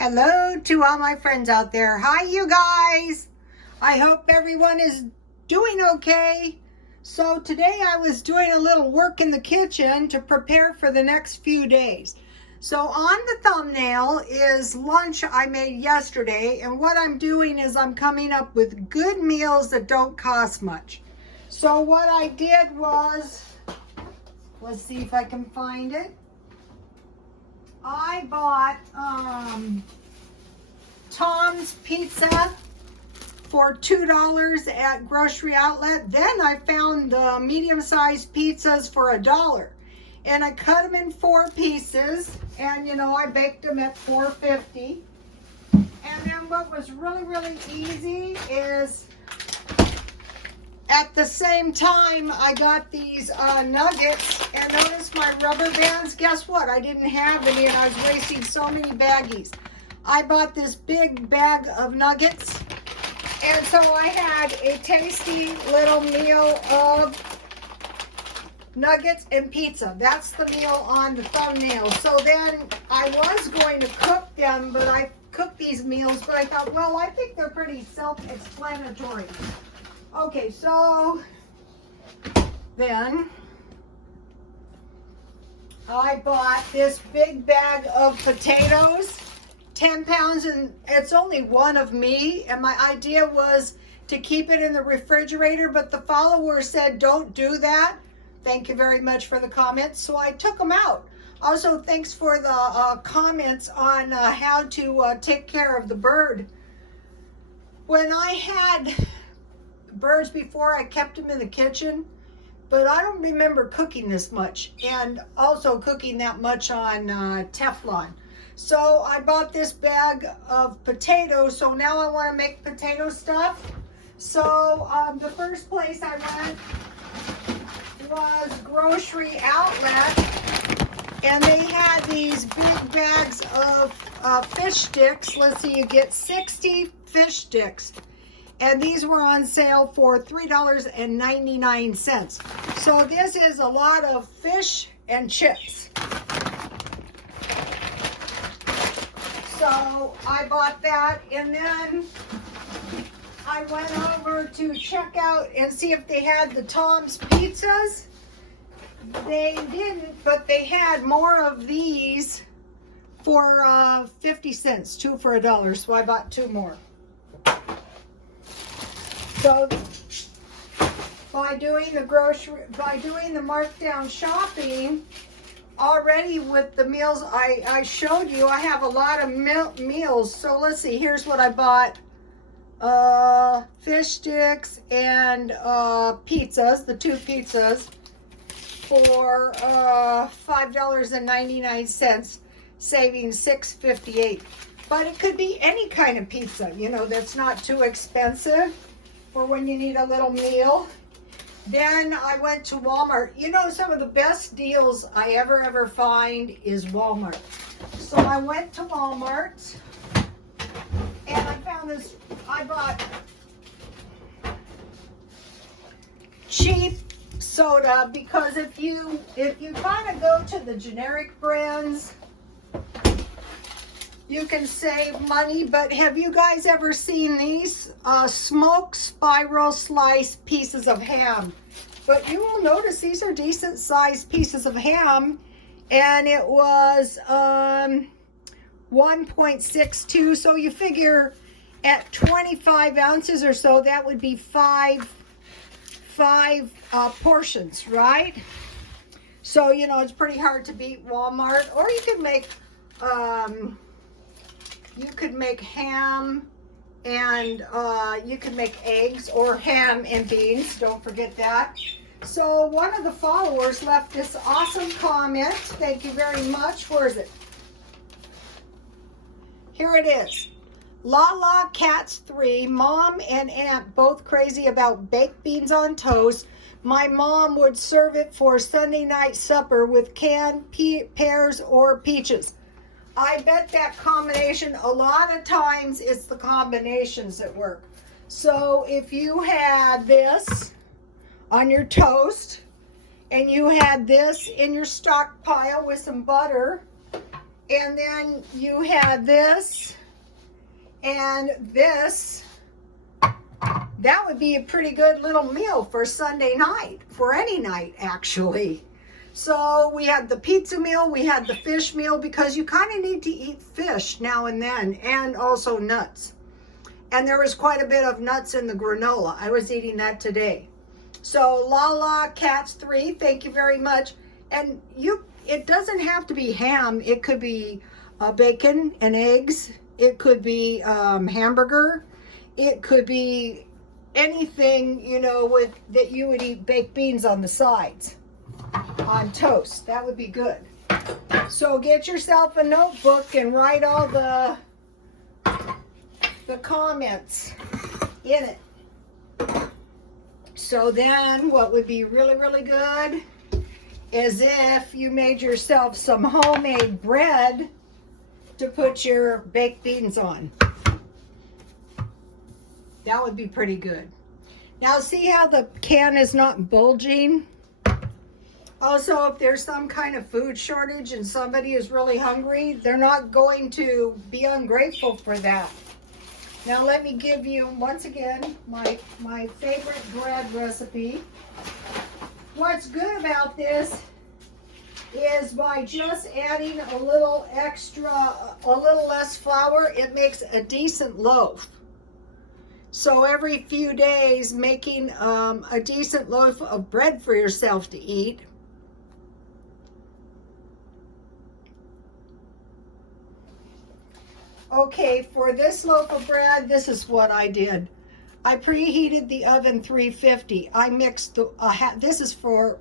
Hello to all my friends out there. Hi, you guys. I hope everyone is doing okay. So today I was doing a little work in the kitchen to prepare for the next few days. So on the thumbnail is lunch I made yesterday, and what I'm doing is I'm coming up with good meals that don't cost much. So what I did was, let's see if I can find it. I bought Tom's Pizza for $2 at Grocery Outlet. Then I found the medium-sized pizzas for $1. And I cut them in 4 pieces, and I baked them at 450. And then what was really easy is at the same time I got these nuggets, and notice my rubber bands. Guess what? I didn't have any, and I was wasting so many baggies. I bought this big bag of nuggets, and so I had a tasty little meal of nuggets and pizza. That's the meal on the thumbnail. So then I was going to cook them, but I cooked these meals, but I thought, well, I think they're pretty self-explanatory. Okay, so then I bought this big bag of potatoes, 10 pounds, and it's only one of me, and my idea was to keep it in the refrigerator, but the follower said don't do that. Thank you very much for the comments, so I took them out. Also, thanks for the comments on how to take care of the bird. When I had birds before, I kept them in the kitchen, but I don't remember cooking this much, and also cooking that much on Teflon. So I bought this bag of potatoes, so now I want to make potato stuff. So the first place I went was Grocery Outlet, and they had these big bags of fish sticks. Let's see, you get 60 fish sticks, and these were on sale for $3.99. So this is a lot of fish and chips. So I bought that, and then I went over to check out and see if they had the Tom's pizzas. They didn't, but they had more of these for 50 cents, 2 for $1. So I bought 2 more. So by doing the markdown shopping, already with the meals I showed you, I have a lot of meals. So let's see, here's what I bought. Fish sticks and pizzas, the 2 pizzas, for $5.99, saving $6.58. But it could be any kind of pizza, that's not too expensive for when you need a little meal. Then I went to Walmart. Some of the best deals I ever find is Walmart. So I went to Walmart, and I found this. I bought cheap soda, because if you kind of go to the generic brands, you can save money. But have you guys ever seen these smoked spiral slice pieces of ham? But you will notice these are decent sized pieces of ham, and it was 1.62. So you figure at 25 ounces or so, that would be five portions, right? So it's pretty hard to beat Walmart. Or you could make ham, and you could make eggs, or ham and beans. Don't forget that. So one of the followers left this awesome comment. Thank you very much. Where is it? Here it is. La Cats 3, Mom and Aunt both crazy about baked beans on toast. My mom would serve it for Sunday night supper with canned pears or peaches. I bet that combination, a lot of times it's the combinations that work. So if you had this on your toast, and you had this in your stockpile with some butter, And then you had this and this. That would be a pretty good little meal for Sunday night, for any night actually. So we had the pizza meal, we had the fish meal, because you kind of need to eat fish now and then, and also nuts. And there was quite a bit of nuts in the granola. I was eating that today. So Lala Cats 3, thank you very much. And it doesn't have to be ham. It could be bacon and eggs. It could be hamburger. It could be anything, you know, that you would eat baked beans on the sides on toast. That would be good. So get yourself a notebook and write all the comments in it. So then what would be really, really good is if you made yourself some homemade bread to put your baked beans on. That would be pretty good. Now see how the can is not bulging? Also, if there's some kind of food shortage and somebody is really hungry, they're not going to be ungrateful for that. Now let me give you, once again, my favorite bread recipe. What's good about this is by just adding a little extra, a little less flour, it makes a decent loaf. So every few days, making a decent loaf of bread for yourself to eat. Okay, for this loaf of bread, this is what I did. I preheated the oven 350. I mixed this is for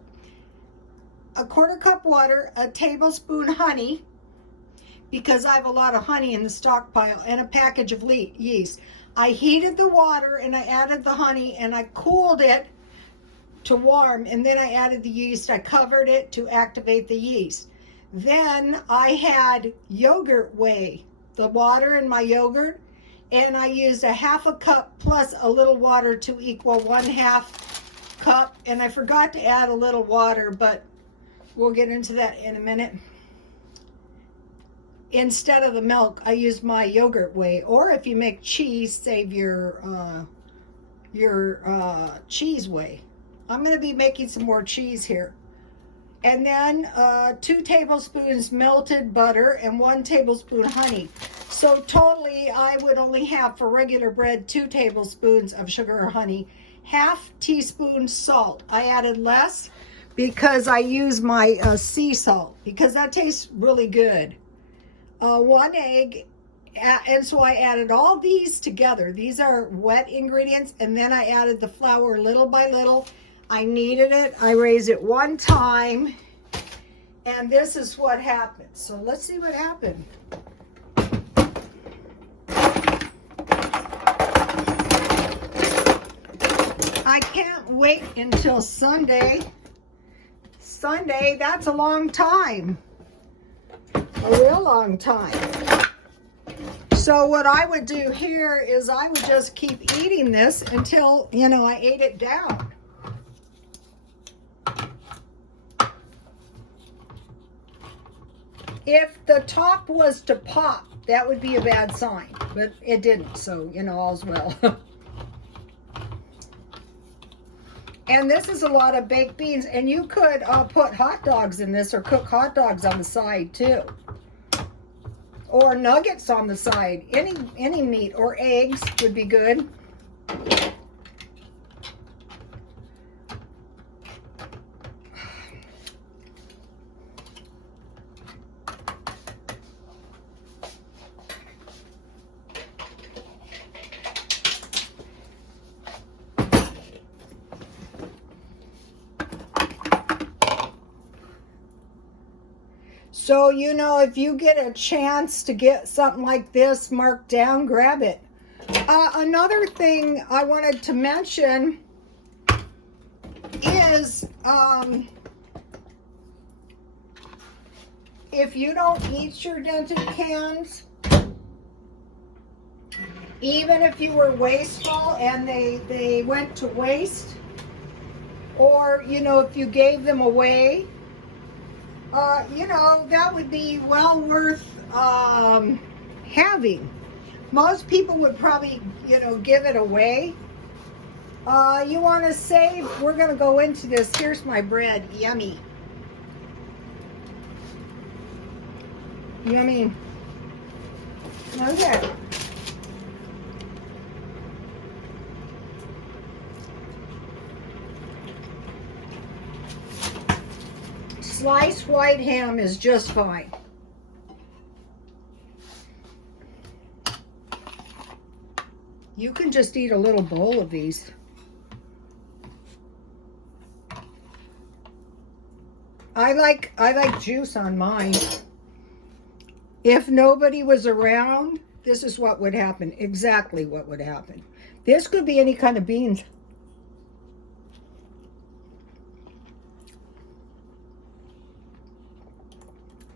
a 1/4 cup water, a tablespoon honey, because I have a lot of honey in the stockpile, and a package of yeast. I heated the water and I added the honey and I cooled it to warm, and then I added the yeast. I covered it to activate the yeast. Then I had yogurt whey, the water in my yogurt, and I used a 1/2 cup plus a little water to equal 1/2 cup. And I forgot to add a little water, but we'll get into that in a minute. Instead of the milk, I used my yogurt whey. Or if you make cheese, save your cheese whey. I'm going to be making some more cheese here. And then 2 tablespoons melted butter and 1 tablespoon honey. So totally, I would only have for regular bread 2 tablespoons of sugar or honey, 1/2 teaspoon salt. I added less because I use my sea salt, because that tastes really good. 1 egg, and so I added all these together. These are wet ingredients, and then I added the flour little by little. I kneaded it. I raised it 1 time, and this is what happened. So let's see what happened. I can't wait until Sunday. Sunday, that's a long time. A real long time. So what I would do here is I would just keep eating this until, you know, I ate it down. If the top was to pop, that would be a bad sign, but it didn't, so, you know, all's well. And this is a lot of baked beans, and you could put hot dogs in this, or cook hot dogs on the side too, or nuggets on the side. Any meat, or eggs would be good. So, you know, if you get a chance to get something like this marked down, grab it. Another thing I wanted to mention is if you don't eat your dented cans, even if you were wasteful and they went to waste, or, you know, if you gave them away, you know, that would be well worth having. Most people would probably, give it away. You want to save? We're going to go into this. Here's my bread. Yummy. Yummy. Okay. Sliced white ham is just fine. You can just eat a little bowl of these. I like juice on mine. If nobody was around, this is what would happen. Exactly what would happen. This could be any kind of beans.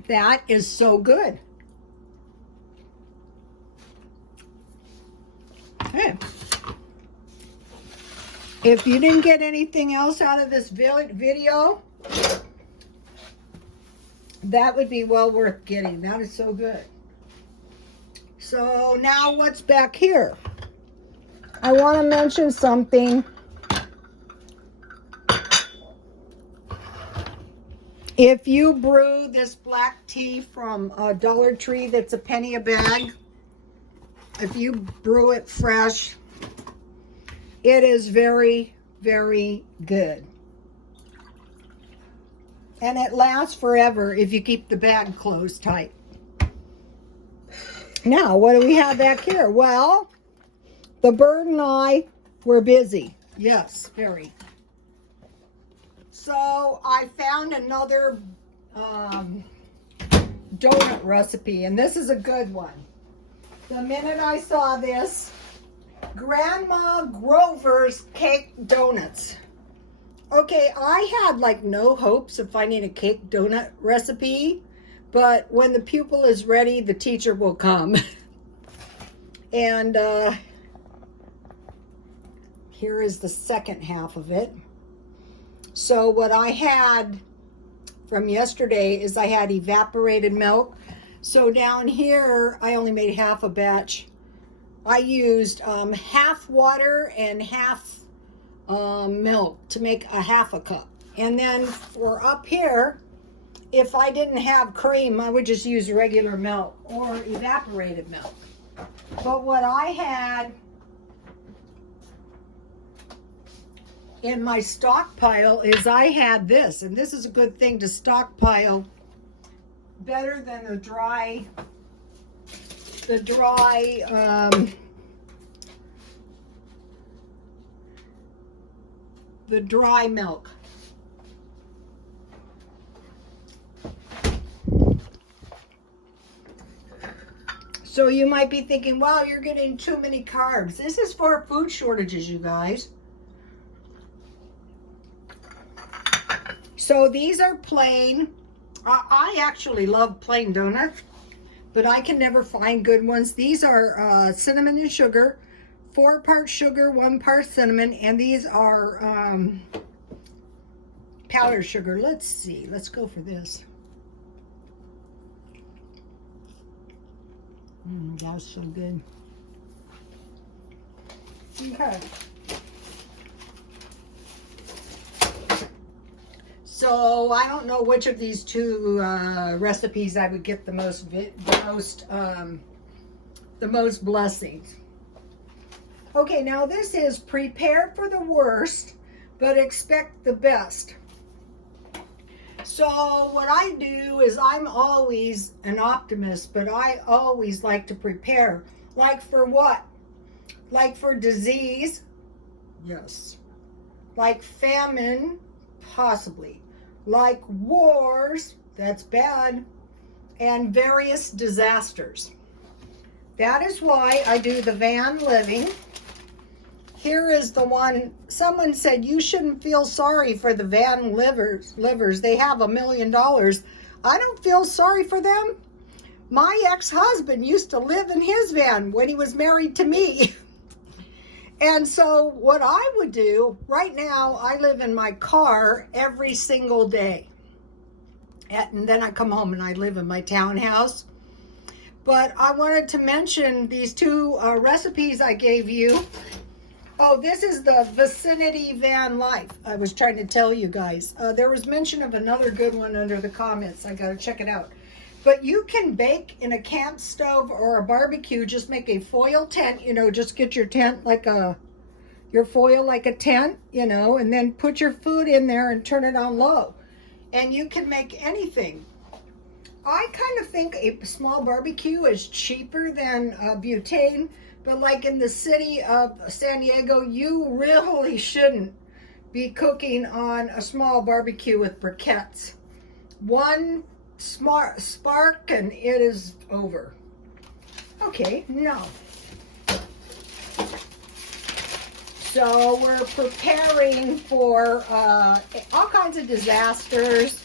That is so good. Hey. If you didn't get anything else out of this video, that would be well worth getting. That is so good. So now what's back here? I want to mention something. If you brew this black tea from Dollar Tree that's a penny a bag, if you brew it fresh, it is very, very good. And it lasts forever if you keep the bag closed tight. Now, what do we have back here? Well, the bird and I were busy. Yes, very. So I found another donut recipe, and this is a good one. The minute I saw this, Grandma Grover's Cake Donuts. Okay, I had like no hopes of finding a cake donut recipe, but when the pupil is ready, the teacher will come. And here is the second half of it. So what I had from yesterday is I had evaporated milk. So down here, I only made half a batch. I used half water and half milk to make a half a cup. And then for up here, if I didn't have cream, I would just use regular milk or evaporated milk. But what I had in my stockpile is I had this, and this is a good thing to stockpile, better than the dry milk. So you might be thinking, wow, you're getting too many carbs. This is for food shortages, you guys. So these are plain. I actually love plain donuts, but I can never find good ones. These are cinnamon and sugar, 4 parts sugar, 1 part cinnamon, and these are powdered sugar. Let's see. Let's go for this. That's so good. Okay. So I don't know which of these two recipes I would get the most blessings. Okay, now this is prepare for the worst, but expect the best. So what I do is I'm always an optimist, but I always like to prepare. Like for what? Like for disease? Yes. Like famine? Possibly. Like wars? That's bad. And various disasters. That is why I do the van living. Here is the one, someone said you shouldn't feel sorry for the van livers. They have $1 million. I don't feel sorry for them. My ex-husband used to live in his van when he was married to me. And so what I would do, right now I live in my car every single day. And then I come home and I live in my townhouse. But I wanted to mention these two recipes I gave you. Oh, this is the Vicinity Van Life. I was trying to tell you guys. There was mention of another good one under the comments. I got to check it out. But you can bake in a camp stove or a barbecue. Just make a foil tent, just get your tent like your foil like a tent, and then put your food in there and turn it on low. And you can make anything. I kind of think a small barbecue is cheaper than butane. But like in the city of San Diego, you really shouldn't be cooking on a small barbecue with briquettes. One smart spark and it is over. Okay, no. So we're preparing for all kinds of disasters,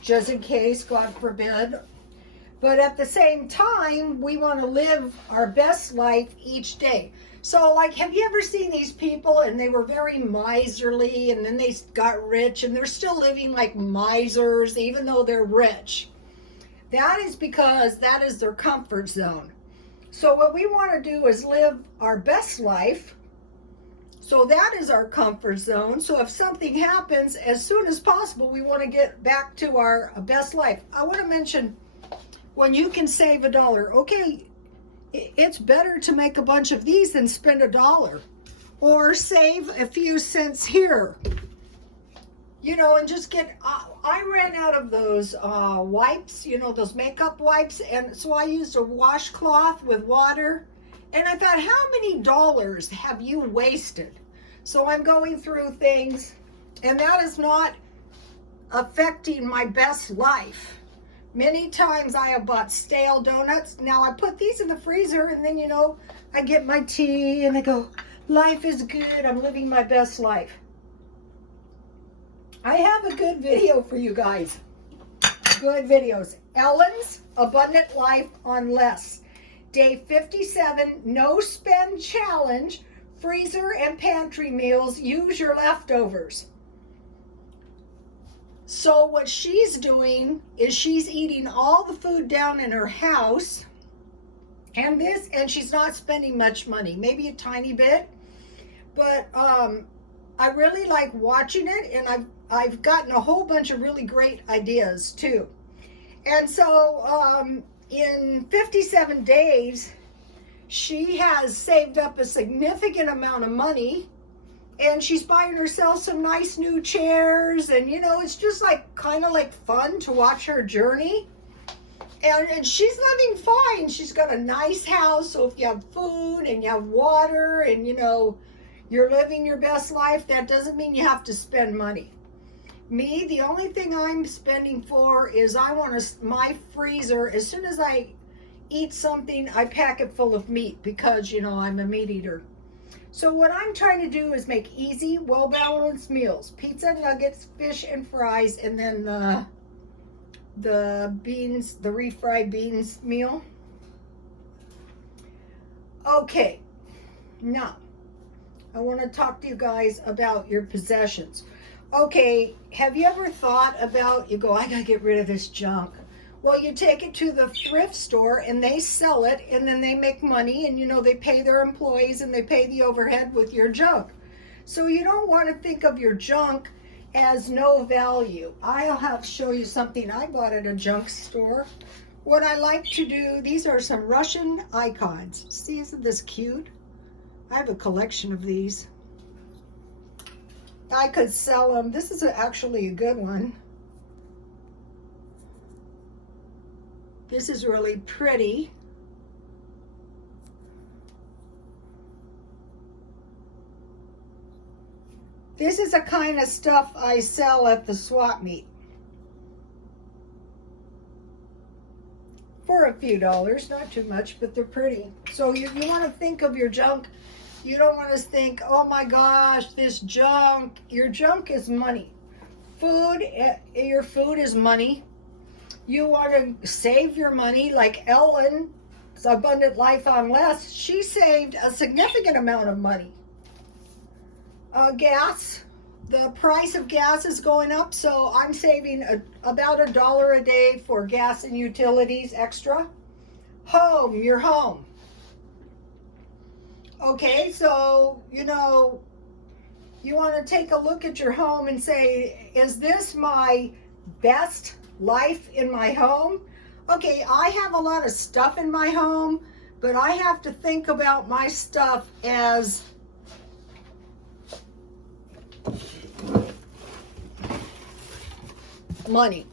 just in case, God forbid. But at the same time, we want to live our best life each day. So, like, have you ever seen these people and they were very miserly and then they got rich and they're still living like misers even though they're rich? That is because that is their comfort zone. So what we want to do is live our best life. So that is our comfort zone. So if something happens, as soon as possible, we want to get back to our best life. I want to mention, when you can save $1, okay, it's better to make a bunch of these than spend $1 or save a few cents here, and just get, I ran out of those wipes, those makeup wipes. And so I used a washcloth with water and I thought, how many dollars have you wasted? So I'm going through things and that is not affecting my best life. Many times I have bought stale donuts. Now I put these in the freezer and then, I get my tea and I go, life is good. I'm living my best life. I have a good video for you guys. Good videos. Ellen's Abundant Life on Less. Day 57, no spend challenge. Freezer and pantry meals. Use your leftovers. So what she's doing is she's eating all the food down in her house and she's not spending much money, maybe a tiny bit, but I really like watching it, and I've gotten a whole bunch of really great ideas too. And so in 57 days, she has saved up a significant amount of money. And she's buying herself some nice new chairs. And, it's just kind of like fun to watch her journey. And she's living fine. She's got a nice house. So if you have food and you have water and, you're living your best life, that doesn't mean you have to spend money. Me, the only thing I'm spending for is I want my freezer, as soon as I eat something, I pack it full of meat because, I'm a meat eater. So what I'm trying to do is make easy, well-balanced meals. Pizza, nuggets, fish, and fries, and then the beans, the refried beans meal. Okay, now I want to talk to you guys about your possessions. Okay, have you ever thought about, you go, I gotta get rid of this junk. Well, you take it to the thrift store and they sell it and then they make money and, they pay their employees and they pay the overhead with your junk. So you don't want to think of your junk as no value. I'll have to show you something I bought at a junk store. What I like to do, these are some Russian icons. See, isn't this cute? I have a collection of these. I could sell them. This is actually a good one. This is really pretty. This is the kind of stuff I sell at the swap meet. For a few dollars, not too much, but they're pretty. So you want to think of your junk. You don't want to think, oh my gosh, this junk. Your junk is money. Your food is money. You want to save your money, like Ellen's Abundant Life on Less. She saved a significant amount of money. Gas, the price of gas is going up, so I'm saving about $1 a day for gas and utilities extra. home, your home. Okay, so, you know, you want to take a look at your home and say, is this my best life in my home? Okay, I have a lot of stuff in my home, but I have to think about my stuff as money.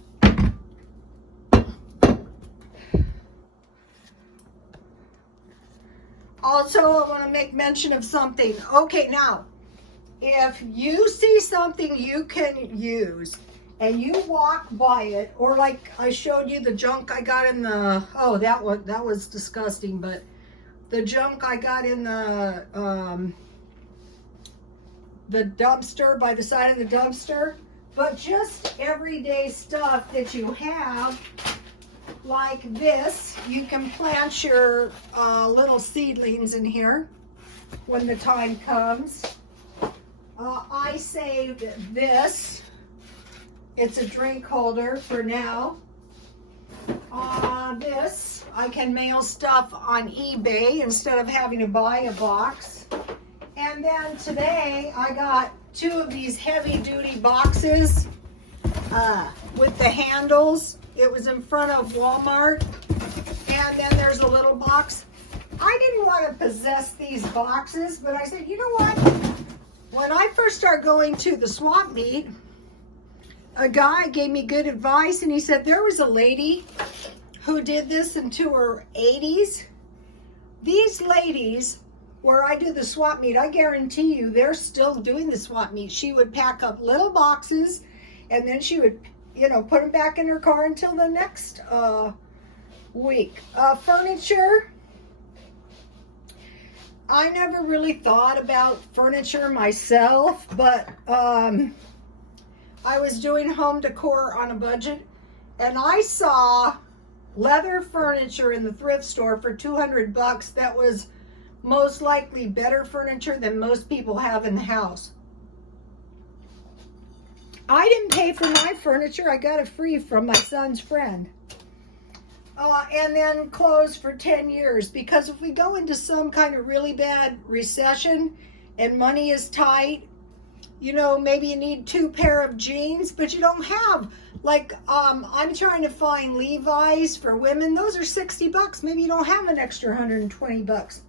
Also, I want to make mention of something. Okay, now, if you see something you can use and you walk by it, or like I showed you the junk I got in the, oh, that was disgusting, but the junk I got in the dumpster, by the side of the dumpster, but just everyday stuff that you have, like this, you can plant your little seedlings in here when the time comes. I saved this. It's a drink holder for now. This, I can mail stuff on eBay instead of having to buy a box. And then today I got 2 of these heavy duty boxes with the handles. It was in front of Walmart. And then there's a little box. I didn't want to possess these boxes, but I said, you know what? When I first started going to the swap meet, a guy gave me good advice, and he said there was a lady who did this into her 80s. These ladies, where I do the swap meet, I guarantee you they're still doing the swap meet. She would pack up little boxes, and then she would, you know, put them back in her car until the next week. Furniture. I never really thought about furniture myself, but I was doing home decor on a budget, and I saw leather furniture in the thrift store for $200 that was most likely better furniture than most people have in the house. I didn't pay for my furniture. I got it free from my son's friend. And then clothes for 10 years, because if we go into some kind of really bad recession and money is tight, you know, maybe you need 2 pair of jeans, but you don't have, like, I'm trying to find Levi's for women. Those are $60. Maybe you don't have an extra $120.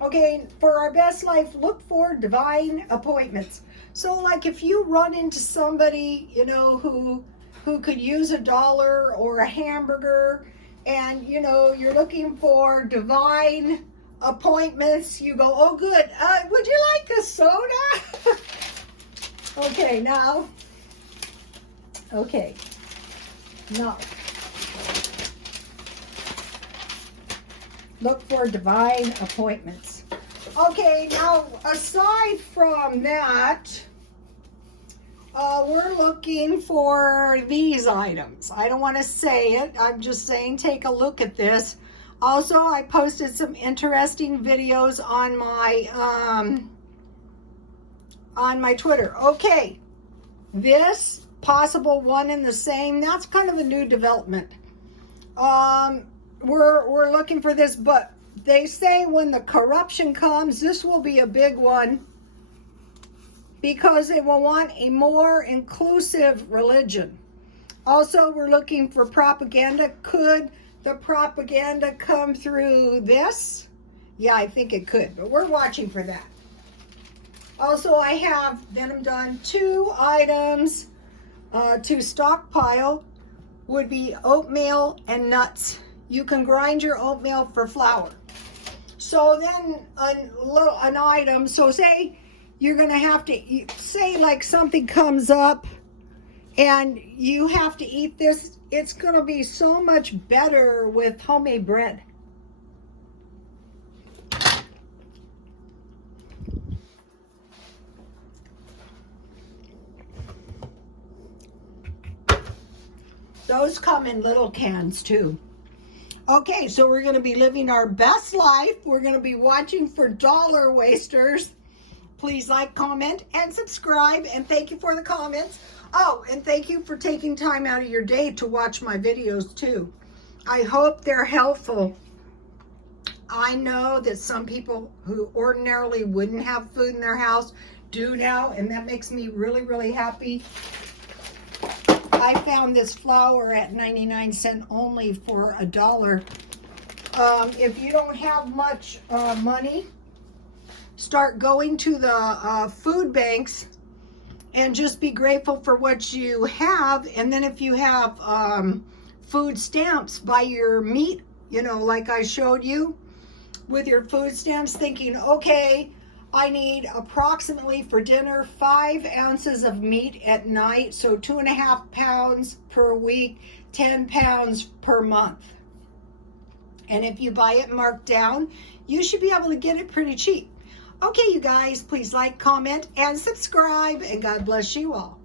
Okay, for our best life, look for divine appointments. So, like, if you run into somebody, you know, who could use $1 or a hamburger, and, you know, you're looking for divine appointments, you go, oh, good, would you like a soda? Okay, now, okay, no. Look for divine appointments. Okay, now, aside from that, we're looking for these items. I don't want to say it. I'm just saying take a look at this. Also, I posted some interesting videos on my Twitter. Okay, this possible one and the same, that's kind of a new development. We're looking for this, but they say when the corruption comes, this will be a big one, because they will want a more inclusive religion. Also, we're looking for propaganda. Could the propaganda come through this? Yeah, I think it could, but we're watching for that. Also, I have, then I'm done, 2 items to stockpile. Would be oatmeal and nuts. You can grind your oatmeal for flour. So then an item, so say you're going to have to, say like something comes up and you have to eat this, it's going to be so much better with homemade bread. Those come in little cans too. Okay, so we're going to be living our best life. We're going to be watching for dollar wasters. Please like, comment, and subscribe. And thank you for the comments. Oh, and thank you for taking time out of your day to watch my videos too. I hope they're helpful. I know that some people who ordinarily wouldn't have food in their house do now, and that makes me really, really happy. I found this flour at 99 cents only for $1. If you don't have much money, start going to the food banks and just be grateful for what you have. And then if you have food stamps, buy your meat, you know, like I showed you with your food stamps, thinking, okay, I need approximately for dinner 5 ounces of meat at night, so 2.5 pounds per week, 10 pounds per month. And if you buy it marked down, you should be able to get it pretty cheap. Okay, you guys, please like, comment, and subscribe, and God bless you all.